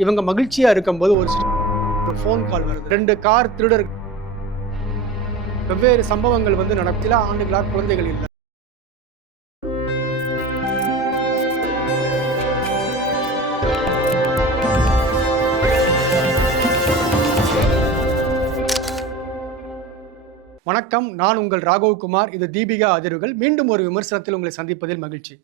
இவங்க மகிழ்ச்சியா இருக்கும்போது ஒரு ஃபோன் கால் வருது. 2 கார் திருடர் வெவ்வேறு சம்பவங்கள் நடக்கும். சில ஆண்டுகளா குழந்தைகள் இல்ல. வணக்கம், நான் உங்கள் ராகவ்குமார். இது தீபிகா அதிர்வுகள். மீண்டும் ஒரு விமர்சனத்தில் உங்களை சந்திப்பதில் மகிழ்ச்சி.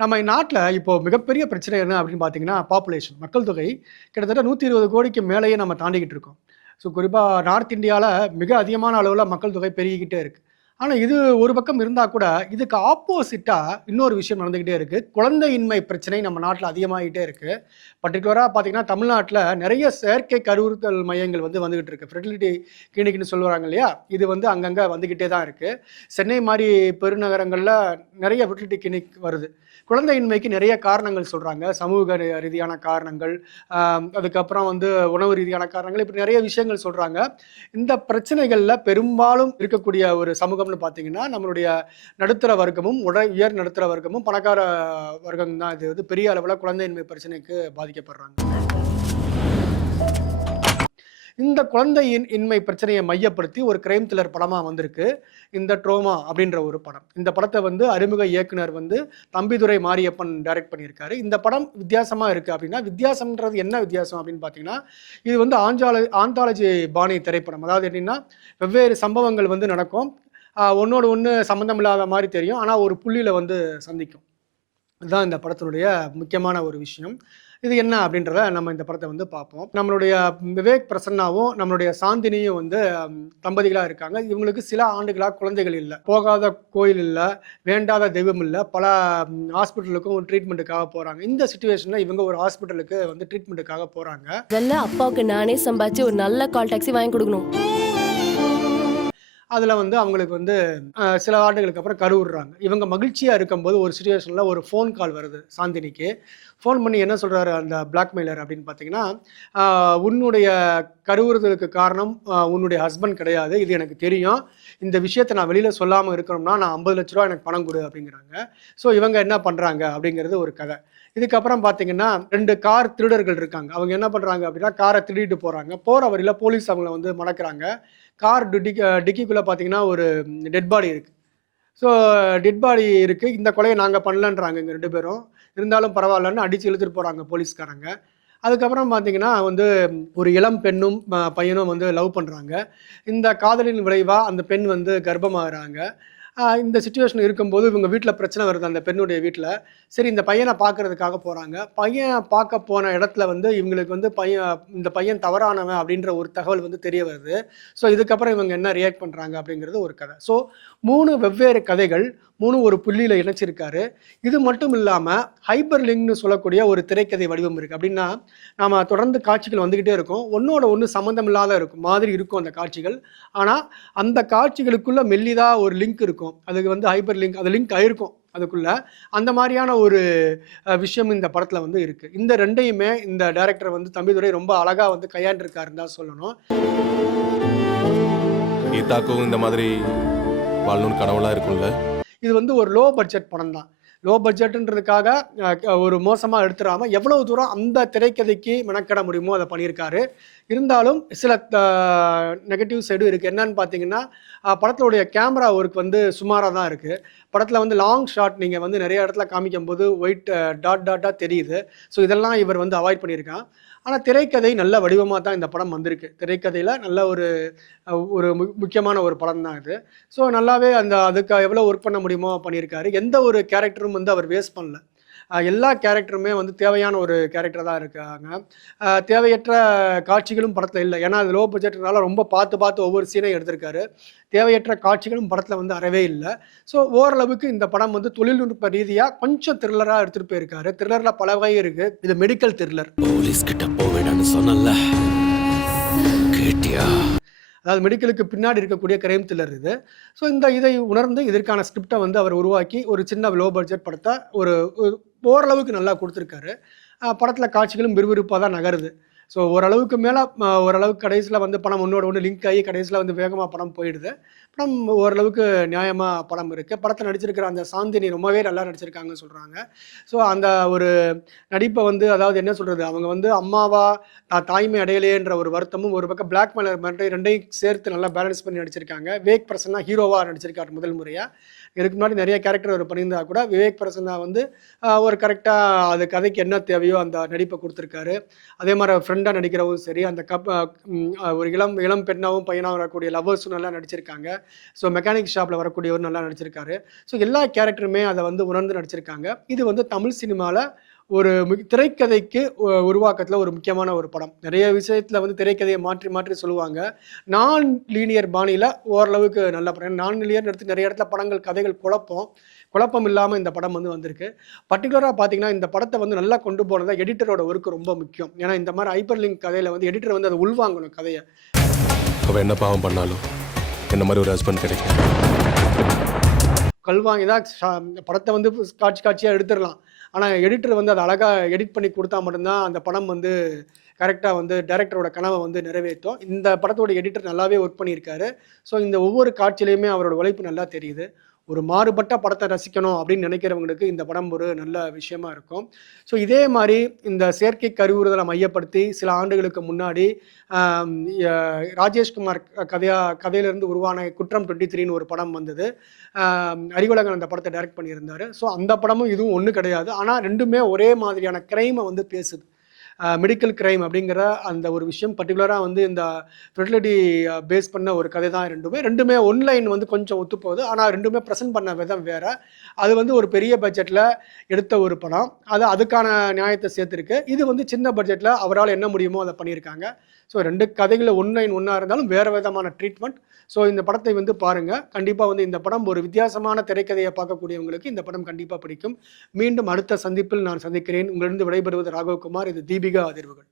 நம்ம நாட்டில் இப்போ மிகப்பெரிய பிரச்சனை என்ன அப்படின்னு பார்த்தீங்கன்னா, பாப்புலேஷன், மக்கள் தொகை கிட்டத்தட்ட 120 கோடிக்கு மேலேயே நம்ம தாண்டிக்கிட்டு இருக்கோம். ஸோ குறிப்பாக நார்த் இந்தியாவில் மிக அதிகமான அளவில் மக்கள் தொகை பெருகிக்கிட்டே இருக்கு. ஆனால் இது ஒரு பக்கம் இருந்தால் கூட இதுக்கு ஆப்போசிட்டாக இன்னொரு விஷயம் நடந்துக்கிட்டே இருக்குது. குழந்தையின்மை பிரச்சனை நம்ம நாட்டில் அதிகமாகிட்டே இருக்குது. பர்டிகுலராக பார்த்தீங்கன்னா, தமிழ்நாட்டில் நிறைய செயற்கை கருவுறுத்தல் மையங்கள் வந்துகிட்டு இருக்கு. ஃபெர்டிலிட்டி கிளினிக்னு சொல்லுவாங்க இல்லையா, இது அங்கங்கே வந்துக்கிட்டே தான் இருக்குது. சென்னை மாதிரி பெருநகரங்களில் நிறைய ஃபெர்டிலிட்டி கிளினிக் வருது. குழந்தையின்மைக்கு நிறைய காரணங்கள் சொல்றாங்க. சமூக ரீதியான காரணங்கள், அதுக்கப்புறம் உணவு ரீதியான காரணங்கள், இப்படி நிறைய விஷயங்கள் சொல்றாங்க. இந்த பிரச்சனைகள்ல பெரும்பாலும் இருக்கக்கூடிய ஒரு சமூகம்னு பார்த்தீங்கன்னா, நம்மளுடைய நடுத்தர வர்க்கமும், உயர் நடுத்தர வர்க்கமும், பணக்கார வர்க்கம் தான் இது பெரிய அளவுல குழந்தையின்மை பிரச்சனைக்கு பாதிக்கப்படுறாங்க. இந்த குழந்தையின்மை பிரச்சனையை மையப்படுத்தி ஒரு கிரைம் த்ரில்லர் படமா வந்திருக்கு. இந்த ட்ரோமா அப்படின்ற ஒரு படம். இந்த படத்தை அறிமுக இயக்குனர் தம்பிதுரை மாரியப்பன் டைரக்ட் பண்ணியிருக்காரு. இந்த படம் வித்தியாசமா இருக்கு. அப்படின்னா வித்தியாசம்ன்றது என்ன வித்தியாசம் அப்படின்னு பார்த்தீங்கன்னா, இது ஆந்தாலஜி பாணி திரைப்படம். அதாவது எப்படின்னா, வெவ்வேறு சம்பவங்கள் நடக்கும். ஒன்னோட ஒன்று சம்மந்தம் இல்லாத மாதிரி தெரியும். ஆனால் ஒரு புள்ளியில் சந்திக்கும். இதுதான் இந்த படத்தினுடைய முக்கியமான ஒரு விஷயம். இது என்ன அப்படின்றத நம்ம இந்த படத்தை பார்ப்போம். நம்மளுடைய விவேக் பிரசன்னாவும் நம்மளுடைய சாந்தினியும் தம்பதிகளா இருக்காங்க. இவங்களுக்கு சில ஆண்டுகளா குழந்தைகள் இல்லை. போகாத கோயில் இல்லை, வேண்டாத தெய்வம் இல்லை. பல ஹாஸ்பிட்டலுக்கும் ட்ரீட்மெண்ட்டுக்காக போறாங்க. இந்த சிச்சுவேஷன்ல இவங்க ஒரு ஹாஸ்பிட்டலுக்கு ட்ரீட்மெண்ட்டுக்காக போறாங்க. அப்பாவுக்கு நானே சம்பாதிச்சு ஒரு நல்ல கால் டாக்ஸி வாங்கி கொடுக்கணும். அதில் அவங்களுக்கு சில ஆண்டுகளுக்கு அப்புறம் கருவுறாங்க. இவங்க மகிழ்ச்சியாக இருக்கும்போது ஒரு சுச்சுவேஷனில் ஒரு ஃபோன் கால் வருது சாந்தினிக்கு. ஃபோன் பண்ணி என்ன சொல்கிறாரு அந்த பிளாக்மெயிலர் அப்படின்னு பார்த்தீங்கன்னா, உன்னுடைய கருவுறுதலுக்கு காரணம் உன்னுடைய ஹஸ்பண்ட் கிடையாது, இது எனக்கு தெரியும். இந்த விஷயத்தை நான் வெளியில் சொல்லாமல் இருக்கணும்னா நான் 50 லட்ச ரூபா எனக்கு பணம் கொடு அப்படிங்கிறாங்க. ஸோ இவங்க என்ன பண்ணுறாங்க அப்படிங்கிறது ஒரு கதை. இதுக்கப்புறம் பார்த்தீங்கன்னா, 2 கார் திருடர்கள் இருக்காங்க. அவங்க என்ன பண்ணுறாங்க அப்படின்னா, காரை திருடிட்டு போகிறாங்க. போகிற வழியில் போலீஸ் அவங்கள மடக்கிறாங்க. கார் டிக்கிக்குள்ளே பார்த்தீங்கன்னா ஒரு டெட் பாடி இருக்குது. ஸோ டெட் பாடி இருக்குது. இந்த கொலையை நாங்கள் பண்ணலன்றாங்க இங்கே 2 பேரும். இருந்தாலும் பரவாயில்லன்னு அடித்து இழுத்துட்டு போகிறாங்க போலீஸ்காரங்க. அதுக்கப்புறம் பார்த்தீங்கன்னா ஒரு இளம் பெண்ணும் பையனும் லவ் பண்ணுறாங்க. இந்த காதலின் விளைவாக அந்த பெண் கர்ப்பமாகறாங்க. இந்த சிச்சுவேஷன் இருக்கும்போது இவங்க வீட்டில் பிரச்சனை வருது அந்த பெண்ணுடைய வீட்டில். சரி, இந்த பையனை பார்க்கறதுக்காக போகிறாங்க. பையன் பார்க்க போன இடத்துல இவங்களுக்கு இந்த பையன் தவறானவன் அப்படின்ற ஒரு தகவல் தெரிய வருது. ஸோ இதுக்கப்புறம் இவங்க என்ன ரியாக்ட் பண்ணுறாங்க அப்படிங்கிறது ஒரு கதை. ஸோ 3 வெவ்வேறு கதைகள், 3 ஒரு புள்ளியில் இணைச்சிருக்காரு. இது மட்டும் இல்லாமல் ஹைப்பர் லிங்க்னு சொல்லக்கூடிய ஒரு திரைக்கதை வடிவம் இருக்குது. அப்படின்னா நாம் தொடர்ந்து காட்சிகள் வந்துக்கிட்டே இருக்கும். ஒன்றோட ஒன்று சம்மந்தம் இல்லாத இருக்கும் மாதிரி இருக்கும் அந்த காட்சிகள். ஆனால் அந்த காட்சிகளுக்குள்ளே மெல்லிதாக ஒரு லிங்க் இருக்கும். அதுக்கு ஹைப்பர் லிங்க், அது லிங்க் ஆயிருக்கும் அதுக்குள்ள. அந்த மாதிரியான ஒரு விஷயம் இந்த படத்தில் இருக்குது. இந்த ரெண்டையுமே இந்த டைரக்டர் தம்பிதுரை ரொம்ப அழகாக கையாண்டிருக்காருன்னு தான் சொல்லணும். கீதாக்கும் இந்த மாதிரி வாழணும்னு கனவுலாம் இருக்கும்ல. இது ஒரு லோ பட்ஜெட் படம் தான். லோ பட்ஜெட்டுன்றதுக்காக ஒரு மோசமாக எடுத்துடாமல் எவ்வளவு தூரம் அந்த திரைக்கதைக்கு மெனக்கட முடியுமோ அதை பண்ணியிருக்காரு. இருந்தாலும் சில நெகட்டிவ் சைடும் இருக்குது. என்னன்னு பார்த்தீங்கன்னா, படத்தினுடைய கேமரா ஒர்க் சுமாராக தான் இருக்குது. படத்தில் லாங் ஷாட் நீங்கள் நிறைய இடத்துல காமிக்கும் போது ஒயிட் டாட்டாக தெரியுது. ஸோ இதெல்லாம் இவர் அவாய்ட் பண்ணியிருக்கான். ஆனால் திரைக்கதை நல்ல வடிவமாக தான் இந்த படம் வந்திருக்கு. திரைக்கதையில் நல்ல ஒரு முக்கியமான ஒரு படம் தான் இது. ஸோ நல்லாவே அதுக்கு எவ்வளோ ஒர்க் பண்ண முடியுமோ பண்ணியிருக்காரு. எந்த ஒரு கேரக்டரும் அவர் வேஸ்ட் பண்ணல. எல்லா கேரக்டருமே தேவையான ஒரு கேரக்டர் தான் இருக்காங்க. தேவையற்ற காட்சிகளும் படத்தில் இல்லை. ஏன்னா அது லோ பட்ஜெட்னால ரொம்ப பார்த்து ஒவ்வொரு சீனையும் எடுத்திருக்காரு. தேவையற்ற காட்சிகளும் படத்தில் அறவே இல்லை. ஸோ ஓரளவுக்கு இந்த படம் தொழில்நுட்ப ரீதியாக கொஞ்சம் த்ரில்லராக எடுத்துகிட்டு போயிருக்காரு. த்ரில்லரில் பல வகை இருக்குது. இது மெடிக்கல் த்ரில்லர். போலீஸ் கிட்ட போவேடான்னு சொன்னல, கேட்டியா? அதாவது மெடிக்கலுக்கு பின்னாடி இருக்கக்கூடிய கிரைம் த்ரில்லர் இது. ஸோ இதை உணர்ந்து இதற்கான ஸ்கிரிப்டை அவர் உருவாக்கி ஒரு சின்ன லோ பட்ஜெட் படத்தை ஓரளவுக்கு நல்லா கொடுத்துருக்காரு. படத்தில் காட்சிகளும் விறுவிறுப்பாக தான் நகருது. ஸோ ஓரளவுக்கு மேலே ஓரளவுக்கு கடைசியில் வந்து படம் ஒன்னோட ஒன்று லிங்க் ஆகி கடைசியில் வந்து வேகமாக படம் போயிடுது. படம் ஓரளவுக்கு நியாயமாக படம் இருக்குது. படத்தில் நடிச்சிருக்கிற அந்த சாந்தினி ரொம்பவே நல்லா நடிச்சிருக்காங்கன்னு சொல்கிறாங்க. ஸோ அந்த ஒரு நடிப்பை வந்து அதாவது என்ன சொல்கிறது, அவங்க வந்து அம்மாவா தாய்மை அடையலையேன்ற ஒரு வருத்தமும் ஒரு பக்கம் பிளாக்மெயிலர் மாதிரி ரெண்டையும் சேர்த்து நல்லா பேலன்ஸ் பண்ணி நடிச்சிருக்காங்க. விவேக் பிரசன்னா ஹீரோவாக நடிச்சிருக்காரு முதல் முறையாக. இதுக்கு முன்னாடி நிறைய கேரக்டர் அவர் பண்ணியிருந்தா கூட விவேக் பிரசன்னா வந்து ஒரு கரெக்டாக அது கதைக்கு என்ன தேவையோ அந்த நடிப்பை கொடுத்துருக்காரு. அதே மாதிரி ஃப்ரெண்டாக நடிக்கிறவும் சரி, அந்த ஒரு இளம் இளம் பெண்ணாகவும் பையனாகவும் வரக்கூடிய லவ்வர்ஸும் நல்லா நடிச்சிருக்காங்க. ஸோ மெக்கானிக் ஷாப்பில் வரக்கூடியவர் நல்லா நடிச்சிருக்காரு. ஸோ எல்லா கேரக்டருமே அதை வந்து உணர்ந்து நடிச்சிருக்காங்க. இது வந்து தமிழ் சினிமாவில் ஒரு திரைக்கதைக்கு உருவாக்கத்தில் ஒரு முக்கியமான ஒரு படம். நிறைய விஷயத்தில் வந்து திரைக்கதையை மாற்றி மாற்றி சொல்லுவாங்க. நான் லீனியர் பாணியில் ஓரளவுக்கு நல்ல படம். நான் லீனியர் எடுத்து நிறைய இடத்துல படங்கள் கதைகள் குழப்பம் இல்லாமல் இந்த படம் வந்து வந்திருக்கு. பர்டிகுலராக பார்த்தீங்கன்னா இந்த படத்தை வந்து நல்லா கொண்டு போனதா எடிட்டரோட ஒர்க்கு ரொம்ப முக்கியம். ஏன்னா இந்த மாதிரி ஹைப்பர் லிங்க் கதையில் வந்து எடிட்டர் வந்து அதை உள்வாங்கணும் கதையை. அவள் என்ன பாவம் பண்ணாலும் என்ன மாதிரி ஒரு ஹஸ்பண்ட் கிடைக்கும். கல்வாங்கி தான் படத்தை வந்து காட்சியாக எடுத்துடலாம். ஆனால் எடிட்டர் வந்து அதை அழகாக எடிட் பண்ணி கொடுத்தா மட்டும்தான் அந்த படம் வந்து கரெக்டாக வந்து டைரக்டரோட கனவை வந்து நிறைவேற்றும். இந்த படத்தோட எடிட்டர் நல்லாவே ஒர்க் பண்ணியிருக்காரு. ஸோ இந்த ஒவ்வொரு காட்சியிலையுமே அவரோட உழைப்பு நல்லா தெரியுது. ஒரு மாறுபட்ட படத்தை ரசிக்கணும் அப்படின்னு நினைக்கிறவங்களுக்கு இந்த படம் ஒரு நல்ல விஷயமா இருக்கும். ஸோ இதே மாதிரி இந்த செயற்கை கருவுறுதலை மையப்படுத்தி சில ஆண்டுகளுக்கு முன்னாடி ராஜேஷ்குமார் கதையிலிருந்து உருவான குற்றம் 23ன்னு ஒரு படம் வந்தது. அறிவழகன் அந்த படத்தை டைரக்ட் பண்ணியிருந்தார். ஸோ அந்த படமும் இதுவும் ஒன்று கிடையாது. ஆனால் ரெண்டுமே ஒரே மாதிரியான கிரைமை வந்து பேசுது. மெடிக்கல் கிரைம் அப்படிங்கிற அந்த ஒரு விஷயம் பர்டிகுலராக வந்து இந்த ஃபெர்டிலிட்டி பேஸ் பண்ண ஒரு கதை தான் ரெண்டுமே ஒன்லைன் வந்து கொஞ்சம் ஒத்துப்போகுது. ஆனால் ரெண்டுமே ப்ரெசென்ட் பண்ண விதம் வேறு. அது வந்து ஒரு பெரிய பட்ஜெட்டில் எடுத்த ஒரு படம். அதுக்கான நியாயத்தை சேர்த்துருக்கு. இது வந்து சின்ன பட்ஜெட்டில் அவரால் என்ன முடியுமோ அதை பண்ணியிருக்காங்க. ஸோ ரெண்டு கதைகளில் ஒன்லைன் ஒன்றா இருந்தாலும் வேறு விதமான ட்ரீட்மெண்ட். ஸோ இந்த படத்தை வந்து பாருங்கள். கண்டிப்பாக வந்து இந்த படம் ஒரு வித்தியாசமான திரைக்கதையை பார்க்கக்கூடியவங்களுக்கு இந்த படம் கண்டிப்பாக பிடிக்கும். மீண்டும் அடுத்த சந்திப்பில் நான் சந்திக்கிறேன். உங்களிடம் விடைபெறுவது ராகவகுமார். இது தீபிகா அதிர்வுகள்.